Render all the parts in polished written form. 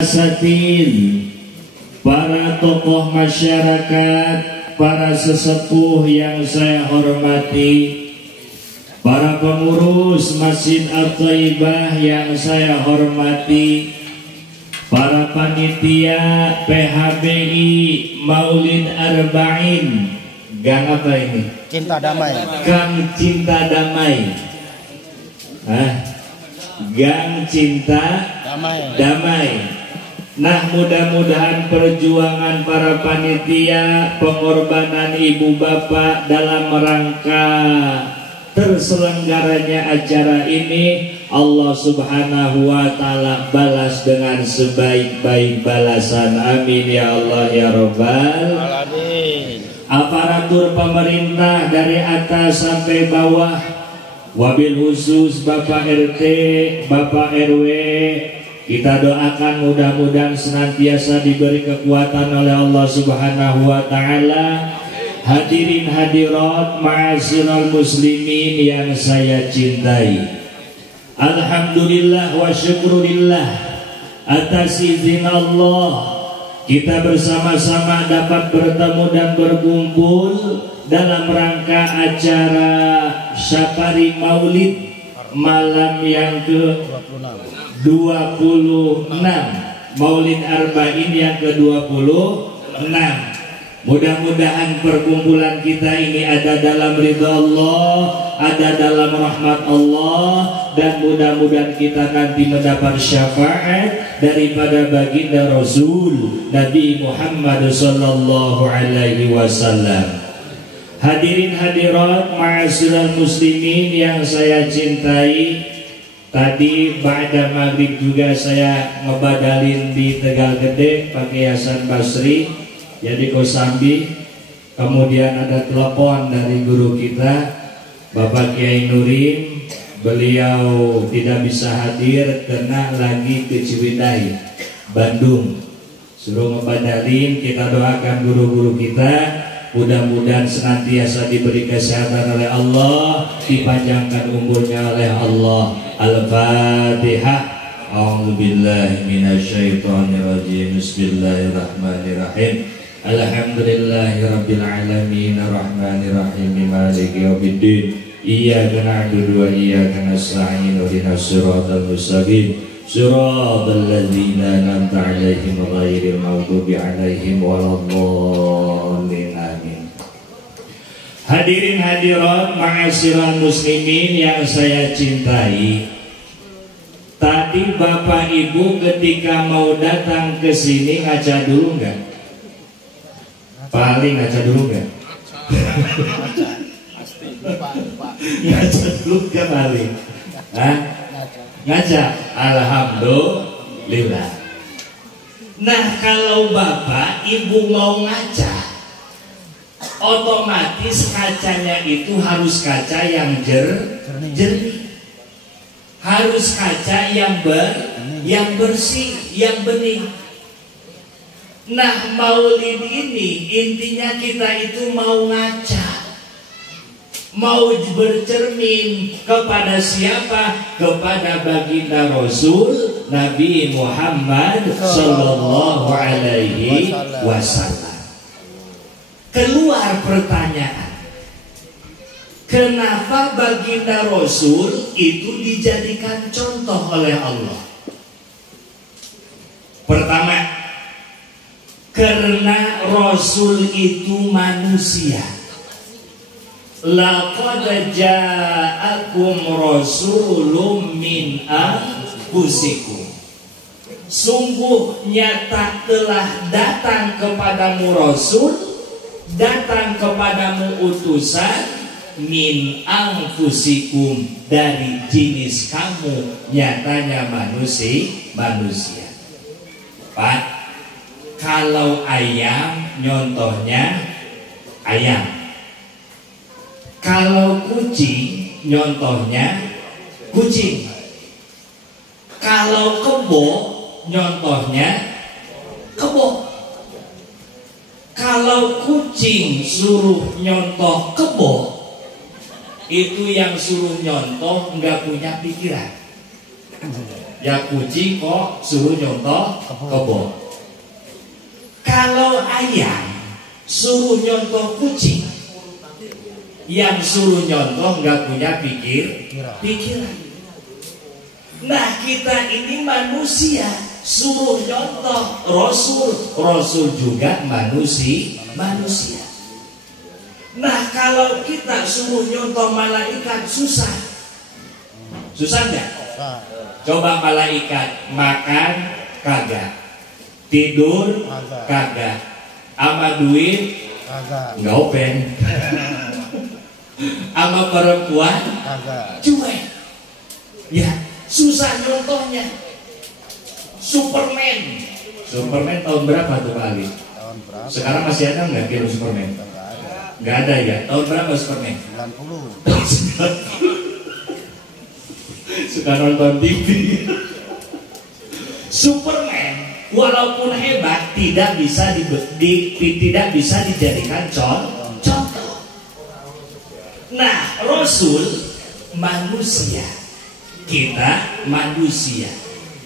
Satin, para tokoh masyarakat, para sesepuh yang saya hormati, para pengurus Masjid At-Thaibah yang saya hormati, para panitia PHBI Maulid Arba'in, gang apa ini? Cinta Damai. Gang Cinta Damai. Gang Cinta Damai. Nah, mudah-mudahan perjuangan para panitia, pengorbanan ibu bapak dalam rangka terselenggaranya acara ini, Allah Subhanahu wa ta'ala balas dengan sebaik-baik balasan. Amin ya Allah ya Rabbal alamin. Aparatur pemerintah dari atas sampai bawah, wabil khusus Bapak RT, Bapak RW, kita doakan mudah-mudahan senantiasa diberi kekuatan oleh Allah Subhanahu wa ta'ala. Hadirin hadirat ma'asyiral muslimin yang saya cintai, alhamdulillah wa syukurillah atas izin Allah kita bersama-sama dapat bertemu dan berkumpul dalam rangka acara Safari Maulid malam yang ke-26, Maulid Arba'in yang ke-26. Mudah-mudahan perkumpulan kita ini ada dalam ridha Allah, ada dalam rahmat Allah, dan mudah-mudahan kita nanti mendapat syafaat daripada baginda Rasul Nabi Muhammad sallallahu alaihi wasallam. Hadirin hadirat ma'asyiral muslimin yang saya cintai, tadi ba'da maghrib juga saya ngebadalin di Tegal Gede pakai Hasan Basri jadi Kosambi. Kemudian ada telepon dari guru kita Bapak Kiai Nurin, beliau tidak bisa hadir karena lagi ke Ciwidey, Bandung. Suruh ngebadalin, kita doakan guru-guru kita mudah-mudahan senantiasa diberi kesehatan oleh Allah, dipanjangkan umurnya oleh Allah. Al-Fatihah. A'udzubillahi minasyaitonirrajim. Bismillahirrahmanirrahim. Alhamdulillahirabbil alamin arrahmanirrahim maliki yaumiddin. Iyyaka na'budu wa iyyaka nasta'in ihdinas siratal mustaqim siratal ladzina an'amta 'alaihim ghairil maghdubi 'alaihim waladdallin. Amin. Hadirin hadirat ma'asyiral muslimin yang saya cintai, tadi Bapak Ibu ketika mau datang ke sini ngaca dulu enggak? Paling ngaca dulu enggak? Ngaca dulu enggak paling? Ngaca? Alhamdulillah. Nah, kalau Bapak Ibu mau ngaca, otomatis kacanya itu harus kaca yang jernih, harus kaca yang bersih, yang bening. Nah, maulid ini intinya kita itu mau ngaca, mau bercermin kepada siapa? Kepada baginda Rasul Nabi Muhammad sallallahu alaihi wasallam. Keluar pertanyaan, kenapa baginda Rasul itu dijadikan contoh oleh Allah? Pertama, karena Rasul itu manusia. Laqad ja'akum rasulun min anfusikum. Sungguh nyata telah datang kepadamu Rasul, datang kepadamu utusan min anfusikum, dari jenis kamu, nyatanya manusia. Pak, kalau ayam nyontohnya ayam, kalau kucing nyontohnya kucing, kalau kebo nyontohnya kebo. Kalau kucing suruh nyontoh kebo, itu yang suruh nyontoh nggak punya pikiran. Ya kucing kok suruh nyontoh kebo. Kalau ayam suruh nyontoh kucing, yang suruh nyontoh nggak punya pikiran. Nah kita ini manusia, suruh nyontoh Rasul juga manusia. Nah kalau kita suruh nyontoh malaikat susah nggak? Coba malaikat makan kagak, tidur kagak, ama duit nggak open, ama perempuan cuek, ya susah nyontohnya. Superman tahun berapa tuh Pak Ali? Sekarang masih ada nggak film Superman? Nggak ada ya. Tahun berapa Superman? 90. Suka nonton TV. Superman walaupun hebat tidak bisa dijadikan contoh. Nah Rasul manusia, kita manusia.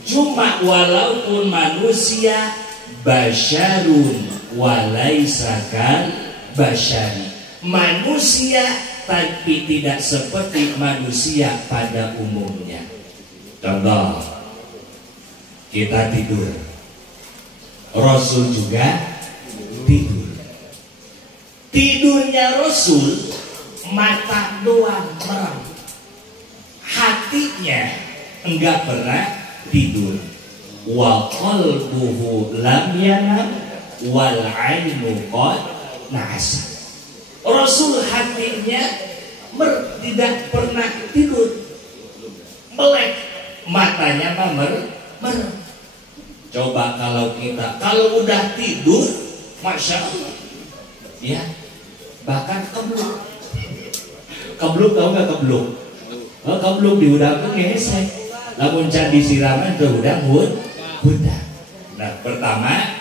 Cuma walaupun manusia basyarun walaisakal basyari, manusia tapi tidak seperti manusia pada umumnya. Contoh, kita tidur, Rasul juga tidur. Tidurnya Rasul mata doang merem, hatinya enggak pernah tidur. Wa qalbuhu lam yanam wal ainu qad na'asa. Rasul hatinya tidak pernah tidur, melek, matanya merem. Coba kalau kita udah tidur, masya Allah, ya bahkan kebluk. Tahu nggak kebluk? Kebluk di udang ngesek. Lamun can disiraman ke udang hudan. Nah pertama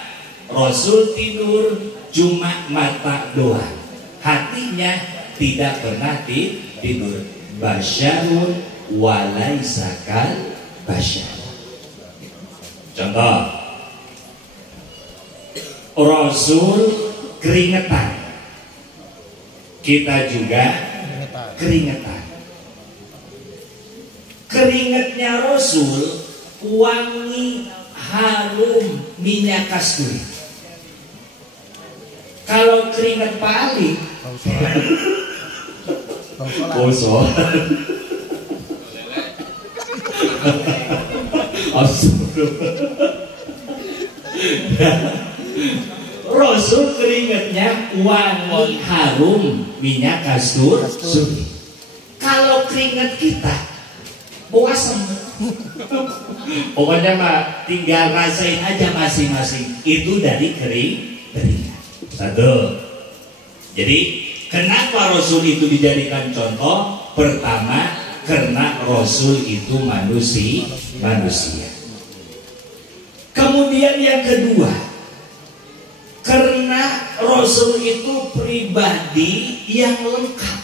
Rasul tidur cuma mata doang, hatinya tidak pernah tidur. Basyarun walaisakal basyar. Contoh, Rasul keringetan, kita juga keringetan. Keringetnya Rasul wangi, harum, minyak kasturi. Kalau keringet paling bosok. Rasul keringetnya wangi, harum, minyak kasturi. Kalau keringet kita puasem. Pokoknya mah tinggal rasain aja masing-masing. Itu dari keringat. Satu. Jadi kenapa Rasul itu dijadikan contoh? Pertama, karena Rasul itu manusia. Kemudian yang kedua, karena Rasul itu pribadi yang lengkap,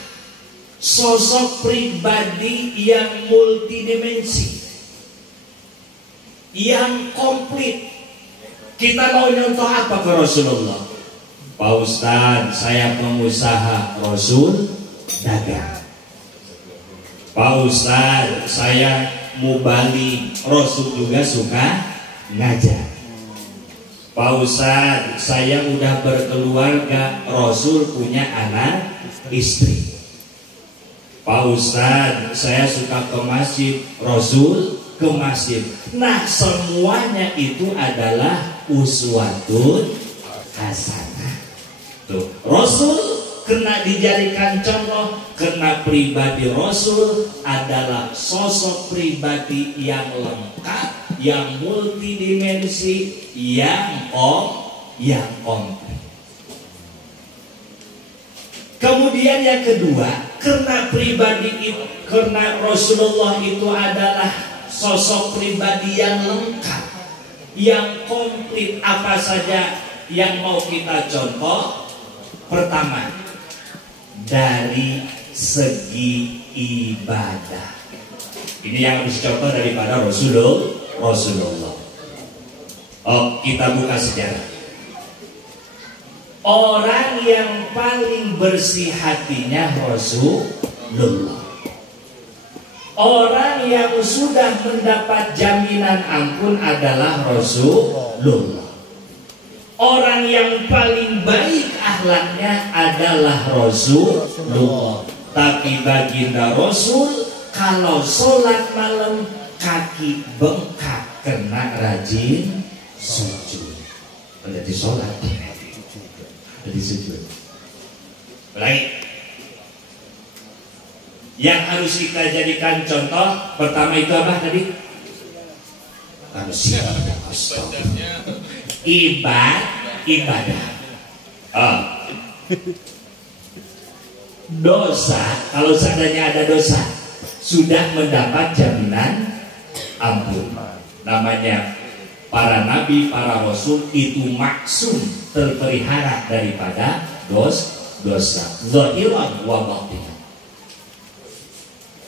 sosok pribadi yang multidimensi, yang komplit. Kita mau nyontoh apa ke Rasulullah? Pak Ustadz, saya pengusaha, Rasul dagang. Pak Ustadz, saya mubali, Rasul juga suka ngajar. Pak Ustadz, saya udah berkeluarga, Rasul punya anak istri. Pak Ustadz, saya suka ke masjid, Rasul ke masjid. Nah semuanya itu adalah uswatun hasanah. Tuh, Rasul kena dijadikan contoh karena pribadi Rasul adalah sosok pribadi yang lengkap, yang multidimensi, yang komplit. Kemudian yang kedua, karena Rasulullah itu adalah sosok pribadi yang lengkap, yang komplit. Apa saja yang mau kita contoh? Pertama, dari segi ibadah. Ini yang harus contoh daripada Rasulullah. Rasulullah. Oh, kita buka sejarah. Orang yang paling bersih hatinya Rasulullah. Orang yang sudah mendapat jaminan ampun adalah Rasulullah. Orang yang paling baik akhlaknya adalah Rasulullah. Tapi baginda Rasul kalau sholat malam kaki bengkak karena rajin sujud. Berarti sholat, berarti sujud. Baik. Yang harus kita jadikan contoh pertama itu apa tadi? Manusia. Ibadah. Oh. Dosa, kalau seandainya ada dosa, sudah mendapat jaminan ampun. Namanya para nabi, para rasul itu maksum terpelihara daripada dosa. Zahiran wa batinan.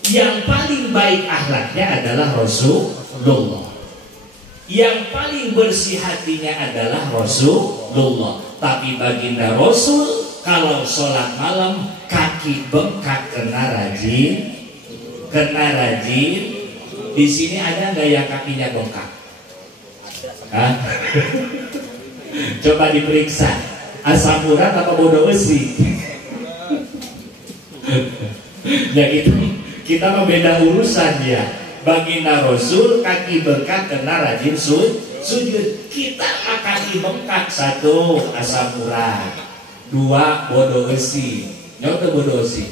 Yang paling baik akhlaknya adalah Rasulullah. Yang paling bersih hatinya adalah Rasulullah. Tapi baginda Rasul kalau sholat malam kaki bengkak karena rajin. Di sini ada nggak yang kakinya bengkak? Hah? Coba diperiksa. Asam urat apa bodoh besi? Ya itu kita membeda urusan ya. Baginda Rasul kaki bengkak karena rajin sujud. Kita kaki bengkak, 1 asam urat, 2 bodoh besi. Nyoto bodoh besi.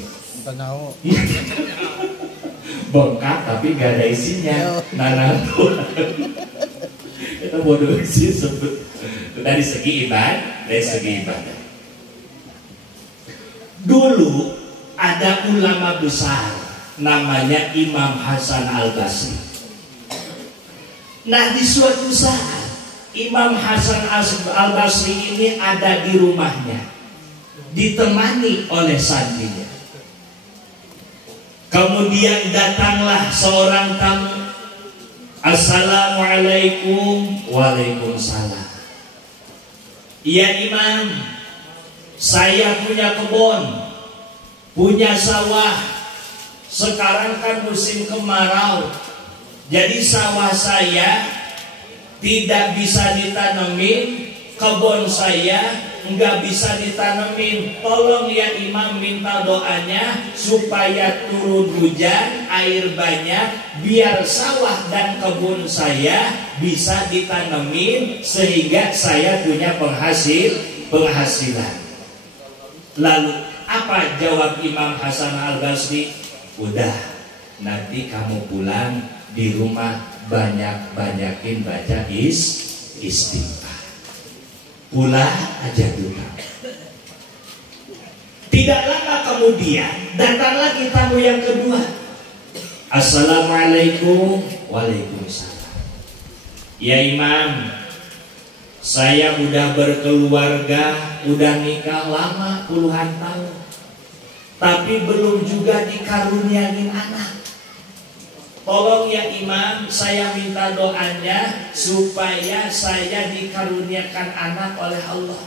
Bengkak tapi gak ada isinya. Itu bodoh besi sebut. Dari segi ibadah. Dulu ada ulama besar namanya Imam Hasan Al-Basri. Nah, di suatu saat Imam Hasan Al-Basri ini ada di rumahnya, ditemani oleh santrinya. Kemudian datanglah seorang tamu. Assalamualaikum. Waalaikumsalam. Ya Imam, saya punya kebun, punya sawah. Sekarang kan musim kemarau, jadi sawah saya tidak bisa ditanemin, kebun saya nggak bisa ditanemin. Tolong ya Imam minta doanya supaya turun hujan, air banyak, biar sawah dan kebun saya bisa ditanemin sehingga saya punya penghasilan. Lalu apa jawab Imam Hasan Al-Basri? Udah, nanti kamu pulang di rumah banyakin baca istighfar. Pulang aja dulu. Tidak lama kemudian datang lagi tamu yang kedua. Assalamualaikum. Waalaikumsalam. Ya Imam, saya udah berkeluarga, udah nikah lama puluhan tahun, tapi belum juga dikaruniain anak. Tolong ya Imam, saya minta doanya supaya saya dikaruniakan anak oleh Allah.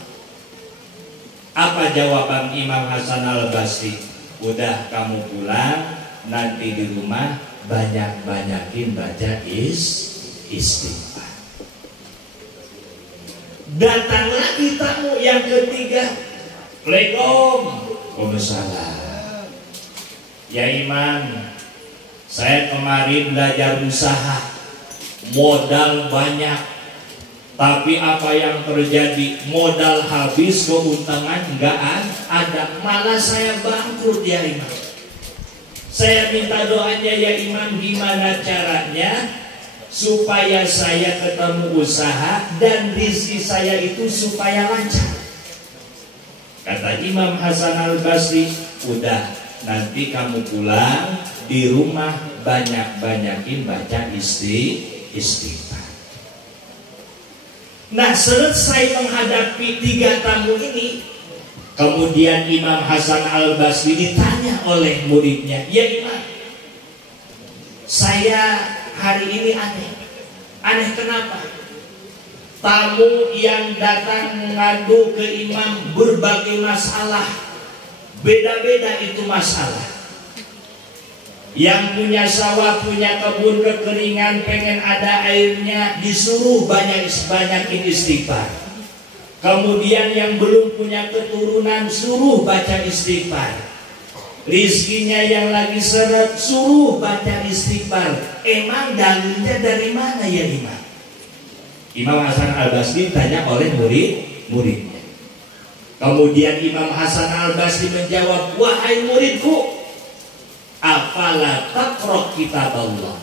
Apa jawaban Imam Hasan Al-Basri? Udah, kamu pulang, nanti di rumah banyakin baca istighfar. Datang lagi tamu yang ketiga. Waalaikumsalam. Ya Imam, saya kemarin belajar usaha, modal banyak, tapi apa yang terjadi? Modal habis, keuntungan nggak ada, malah saya bangkrut ya Imam. Saya minta doanya ya Imam, gimana caranya supaya saya ketemu usaha dan rezeki saya itu supaya lancar. Kata Imam Hasan Al-Basri, udah, nanti kamu pulang di rumah banyakin baca istighfar. Nah, selesai menghadapi 3 tamu ini, kemudian Imam Hasan Al-Basri ditanya oleh muridnya, ya Imam, saya hari ini aneh, Aneh kenapa? Tamu yang datang mengadu ke imam berbagai masalah, beda-beda itu masalah. Yang punya sawah, punya kebun kekeringan, pengen ada airnya, disuruh banyak-banyak istighfar. Kemudian yang belum punya keturunan, suruh baca istighfar. Rizkinya yang lagi seret, suruh baca istighfar. Emang dalilnya dari mana ya imam? Imam Hasan Al-Basri tanya oleh murid-muridnya. Kemudian Imam Hasan Al-Basri menjawab, wahai muridku, afala taqra kitab Allah.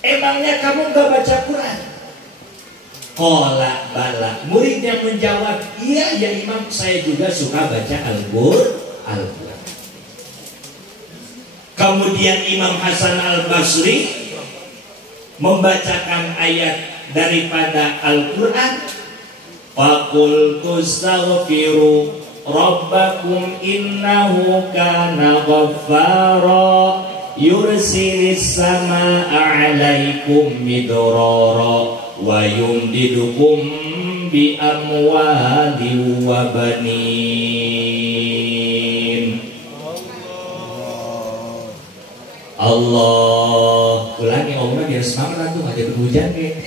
Emangnya kamu gak baca Quran? Qala bala. Muridnya menjawab, iya ya imam, saya juga suka baca Al-Quran. Kemudian Imam Hasan Al-Basri membacakan ayat daripada Al-Quran. Faqultu astaghfiru rabbakum innahu kana ghaffara yursilis samaa'a 'alaikum midrara wa yumdidukum bi amwalin wa banin. Allah, ulangi omongnya biar semangat tuh, ada hujan nih.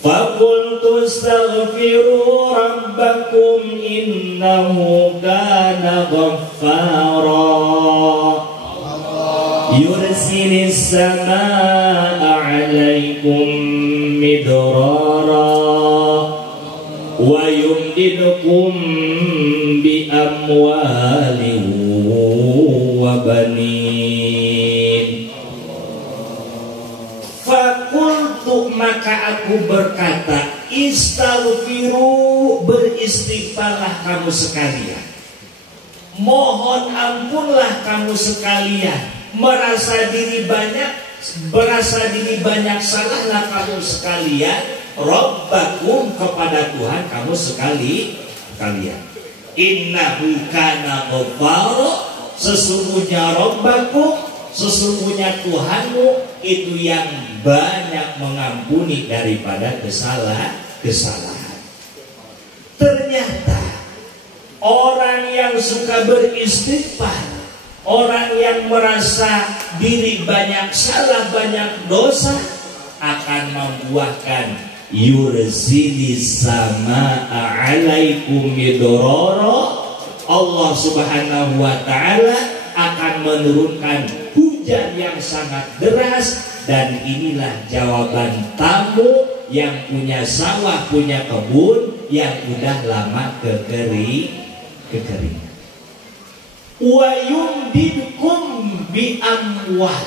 Faqultu astaghfiru rabbakum innahu kana ghaffara yursilis samaa'a 'alaikum midrara wa yumdidukum bi amwalin wa banin. Fakultu, maka aku berkata, istaghfiru, beristighfarlah kamu sekalian, mohon ampunlah kamu sekalian, merasa diri banyak salahlah kamu sekalian, rabbakum, kepada Tuhan kamu sekalian. Innahu kana ghaffara, sesungguhnya rabbakum, sesungguhnya Tuhanmu itu yang banyak mengampuni daripada kesalahan. Ternyata orang yang suka beristighfar, orang yang merasa diri banyak salah, banyak dosa, akan membuahkan yursilis samaa'a 'alaikum midrara. Allah Subhanahu wa ta'ala akan menurunkan hujan yang sangat deras. Dan inilah jawaban tamu yang punya sawah, punya kebun, yang udah lama kekeringan. Wa yumdidkum bi amwal,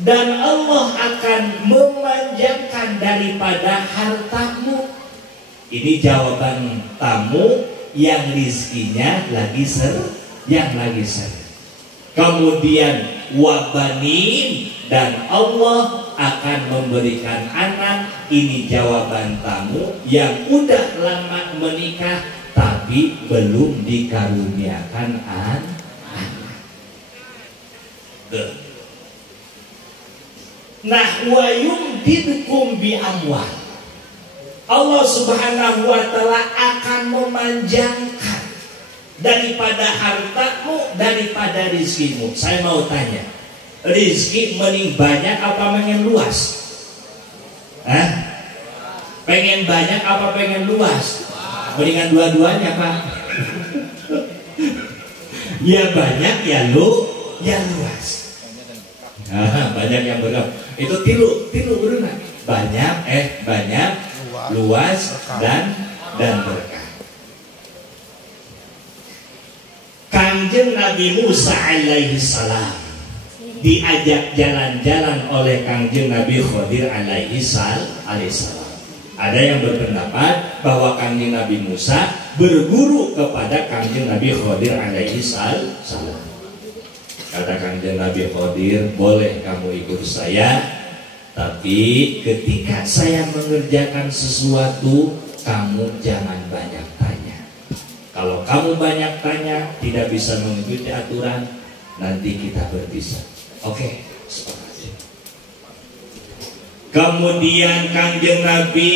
dan Allah akan memanjangkan daripada hartamu. Ini jawaban tamu yang rizkinya lagi lagi seret. Kemudian wabanin, dan Allah akan memberikan anak. Ini jawaban tamu yang udah lama menikah tapi belum dikaruniakan anak. Nah, wa yumdidkum bi amwal, Allah Subhanahu wa ta'ala akan memanjangkan daripada hartamu, daripada rizkimu. Saya mau tanya, rizki mending banyak apa pengen luas? Pengen banyak apa pengen luas? Mendingan dua-duanya, Pak. Ya banyak, ya luas. Banyak yang berapa? Itu tilu berenang. Banyak, luas dan berkah. Kanjeng Nabi Musa alaihi salam diajak jalan-jalan oleh Kanjeng Nabi Khidir alaihi salam. Ada yang berpendapat bahwa Kanjeng Nabi Musa berguru kepada Kanjeng Nabi Khidir alaihi salam. Kata Kanjeng Nabi Khidir, boleh kamu ikut saya, tapi ketika saya mengerjakan sesuatu, kamu jangan banyak tanya. Kalau kamu banyak tanya, tidak bisa mengikuti aturan, nanti kita berpisah. Oke, sepakat. Kemudian Kangjeng Nabi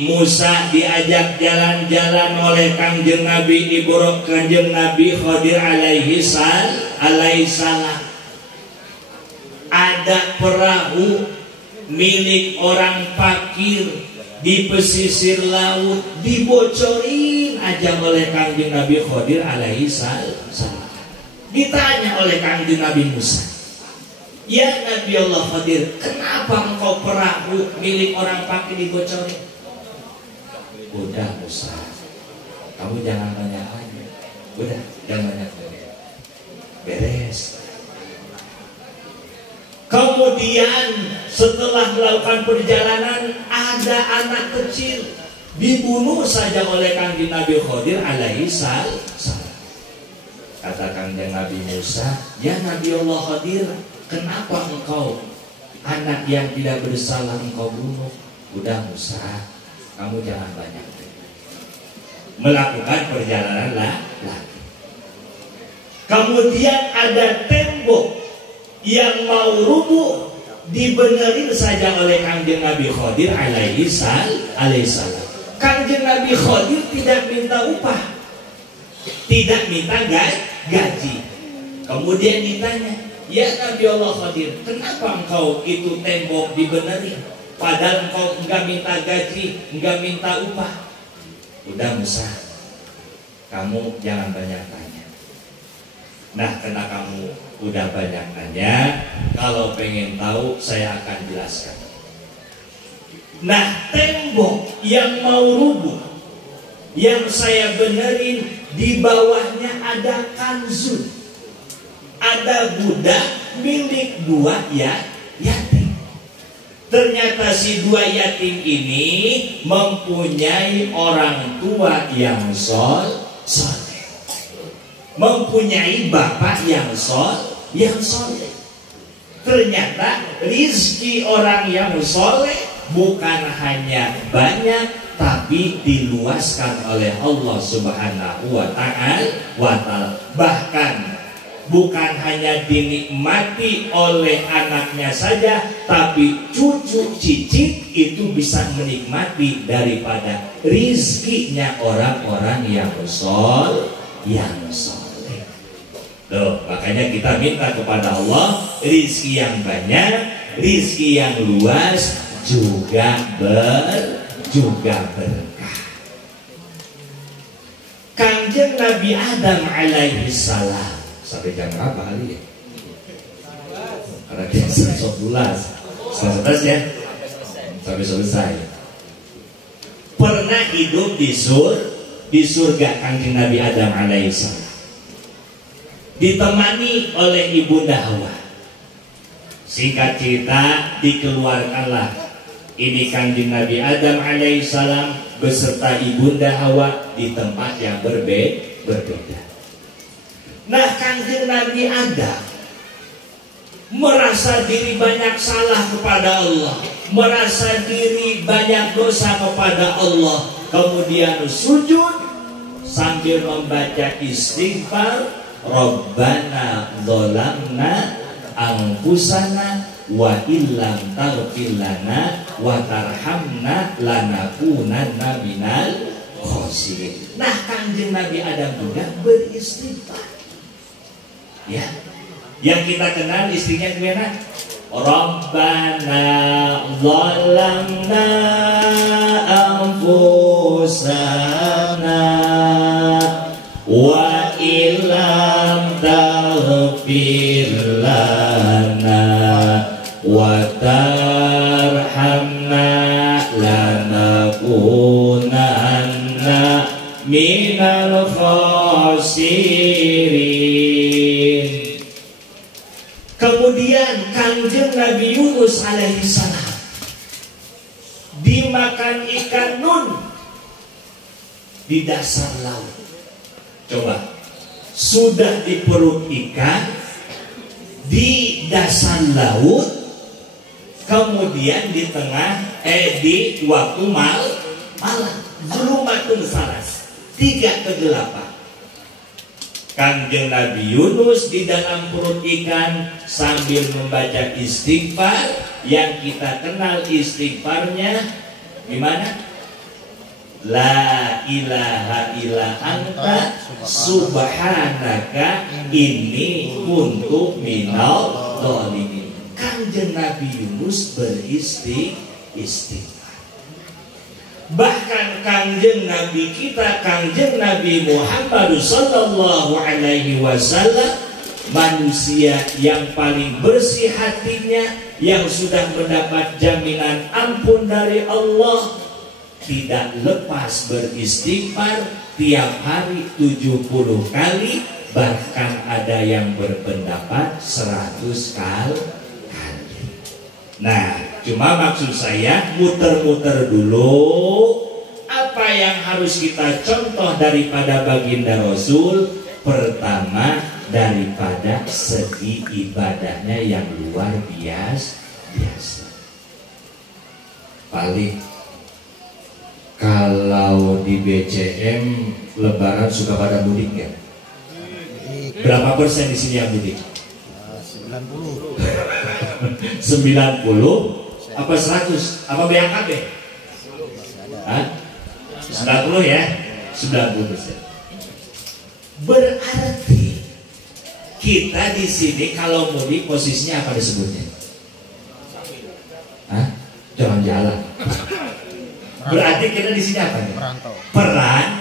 Musa diajak jalan-jalan oleh Kangjeng Nabi Ibrahim, Kangjeng Nabi Khadir alaihi salam. Ada perahu milik orang fakir di pesisir laut, dibocorin aja oleh Kangjeng Nabi Khadir alaihi salam. Ditanya oleh Kangjeng Nabi Musa, ya Nabi Allah Khadir, kenapa engkau perahu milik orang fakir dibocorin? Udah Musa, kamu jangan banyak-banyak. Udah, jangan banyak-banyak. Beres. Kemudian setelah melakukan perjalanan, ada anak kecil dibunuh saja oleh Kangjeng Nabi Khadir alaihi salam. Kata Kangjeng Nabi Musa, ya Nabi Allah Khadir, kenapa engkau anak yang tidak bersalah engkau bunuh? Udah Musa, kamu jangan banyak melakukan perjalanan lagi. Kemudian ada tembok yang mau rubuh, dibenerin saja oleh Kangjeng Nabi Khadir alaihi salam. Kangjeng Nabi Khadir tidak minta upah, tidak minta gaji. Kemudian ditanya, ya Nabi Allah Khadir, kenapa engkau itu tembok dibenerin, padahal engkau enggak minta gaji, enggak minta upah? Udah Musa, kamu jangan banyak tanya. Nah, karena kamu udah banyak tanya, kalau pengen tahu saya akan jelaskan. Nah, tembok yang mau rubuh, yang saya benerin, di bawahnya ada kanzun, ada budak milik dua yatim. Ternyata si dua yatim ini mempunyai orang tua yang soleh, mempunyai bapak yang soleh. Ternyata rizki orang yang soleh bukan hanya banyak, tapi diluaskan oleh Allah Subhanahu wa ta'ala. Bahkan bukan hanya dinikmati oleh anaknya saja, tapi cucu cicit itu bisa menikmati daripada rizkinya orang-orang yang soleh. Loh, makanya kita minta kepada Allah rizki yang banyak, rizki yang luas, juga berkah. Kangjeng Nabi Adam alaihi salam sampai jam berapa kali ya? Karena dia 11 ya, sampai selesai. Pernah hidup di surga Kangjeng Nabi Adam alaihissalam, ditemani oleh Ibunda Hawa. Singkat cerita, dikeluarkanlah ini Kangjeng Nabi Adam alaihissalam beserta Ibunda Hawa di tempat yang berbeda. Nah, Kangjeng Nabi Adam merasa diri banyak salah kepada Allah, merasa diri banyak dosa kepada Allah. Kemudian sujud sambil membaca istighfar, Rabbana dzalamna anfusana wa illam taghfir lana wa tarhamna lanakunanna minal khosirin. Nah, Kangjeng Nabi Adam juga beristighfar. Ya, yang kita kenal istrinya gimana? Rabbana dzalamna anfusana wa illam taghfir lana wa tarhamna lanakunanna minal khosirin. Kemudian Kangjeng Nabi Yunus alaihissalam dimakan ikan nun di dasar laut. Coba, sudah di perut ikan, di dasar laut, kemudian di tengah di waktu malam, zulumatun salas, 3 kegelapan. Kangjeng Nabi Yunus di dalam perut ikan sambil membaca istighfar, yang kita kenal istighfarnya gimana? La ilaha illa anta subhanaka inni kuntu minal dhalimin. Kanjeng Nabi Yunus beristighfar. Bahkan kanjeng Nabi kita, kanjeng Nabi Muhammad sallallahu alaihi wasallam, manusia yang paling bersih hatinya, yang sudah mendapat jaminan ampun dari Allah, tidak lepas beristighfar tiap hari 70 kali, bahkan ada yang berpendapat 100 kali. Nah, cuma maksud saya muter-muter dulu apa yang harus kita contoh daripada baginda Rasul. Pertama, daripada segi ibadahnya yang luar biasa. Paling kalau di BCM Lebaran suka pada mudik ya? Berapa persen di sini yang mudik? 90. 90 apa 100? Apa BAKB? 90 ya? 90%. Berarti kita di sini kalau mudik posisinya apa disebutnya? Jalan-jalan. Berarti kita di sini apa nih? Perantau.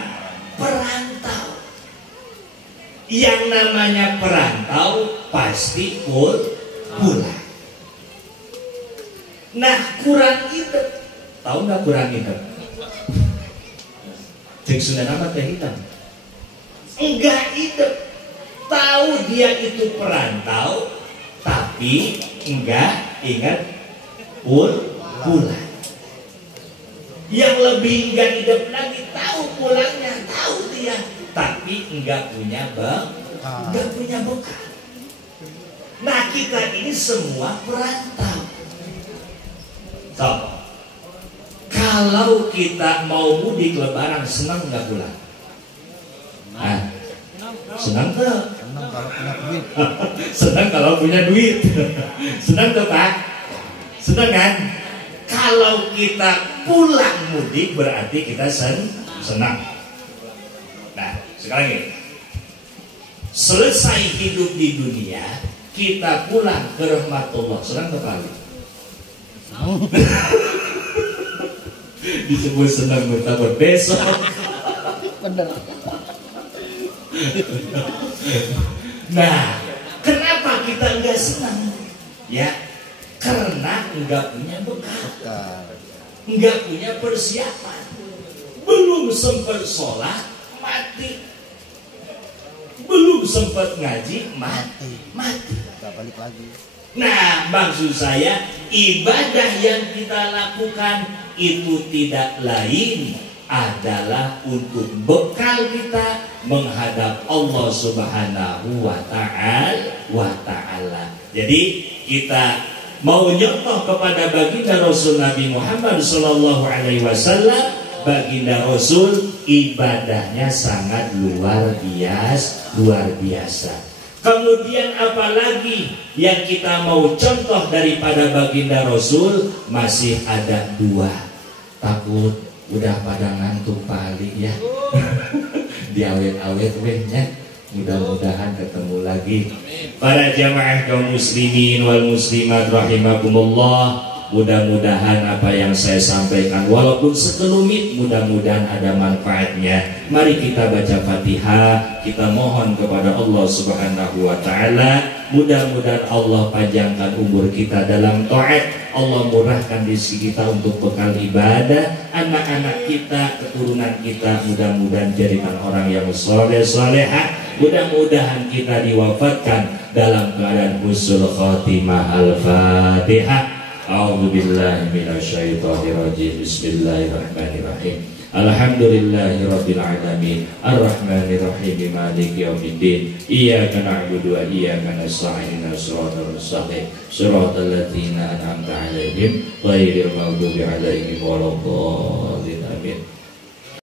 Yang namanya perantau pasti pulang. Nah, kurang hidup. Tahu nggak kurang hidup? Cek sudah nama teh hitam. Enggak hidup. Tahu dia itu perantau, tapi enggak ingat pulang. Yang lebih enggak hidup lagi, tahu pulangnya, tahu dia, tapi enggak punya bekal. Nah, kita ini semua perantau. So, kalau kita mau mudik Lebaran, senang nggak pulang? Senang tuh. Senang kalau punya duit. Senang kalau punya duit. Senang tuh Pak. Senang kan? Kalau kita pulang mudik berarti kita senang. Nah, sekarang ini selesai hidup di dunia, kita pulang ke rahmatullah, senang sekali. Disebut senang bertabur besok. Bener. Nah, kenapa kita enggak senang? Ya, karena enggak punya bekal, enggak punya persiapan, belum sempat sholat mati, belum sempat ngaji mati. Gak balik lagi. Nah, maksud saya ibadah yang kita lakukan itu tidak lain adalah untuk bekal kita menghadap Allah Subhanahu wa Ta'ala. Jadi kita mau nyontoh kepada baginda Rasul Nabi Muhammad sallallahu alaihi wasallam. Baginda Rasul ibadahnya sangat luar biasa. Kemudian apalagi yang kita mau contoh daripada baginda Rasul, masih ada dua. Takut udah pada ngantuk paling ya. Diawet-awet wehnya. Mudah-mudahan ketemu lagi. Para jamaah kaum muslimin wal muslimat rahimakumullah, mudah-mudahan apa yang saya sampaikan walaupun sekelumit, mudah-mudahan ada manfaatnya. Mari kita baca Fatihah, kita mohon kepada Allah Subhanahu wa Ta'ala. Mudah-mudahan Allah panjangkan umur kita dalam taat, Allah murahkan rezeki kita untuk bekal ibadah, anak-anak kita, keturunan kita mudah-mudahan jadikan orang yang soleh-solehah. Mudah-mudahan kita diwafatkan dalam keadaan husnul khotimah. Al-Fatihah. A'udzubillahi minasyaitonirrajim. Bismillahirrahmanirrahim. Alhamdulillahirabbil alamin. Arrahmanirrahim. Maliki yaumiddin. Iyyaka na'budu wa iyyaka nasta'in. Shiratal mustaqim. Shiratal ladzina an'amta 'alaihim ghairil maghdubi 'alaihim waladdallin. Amin.